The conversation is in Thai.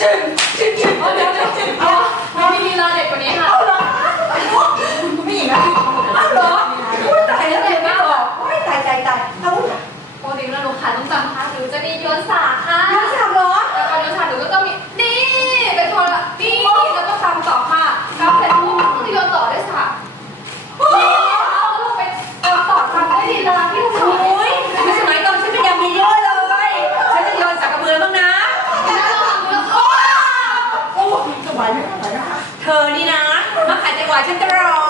จินจินจินเดี๋ยวเดี๋ยวจินเอาเราไม่มีรอเด็กกว่านี้ค่ะเอาละคุณผู้หญิงนะเอาละคุณตายแล้วเด็กมากหรอตายตายตายเอาปกติเนลาหนูขานต้องจำพาหรือจะมีโยนสายเธอนี่นะมาขายจังหวะฉันตลอด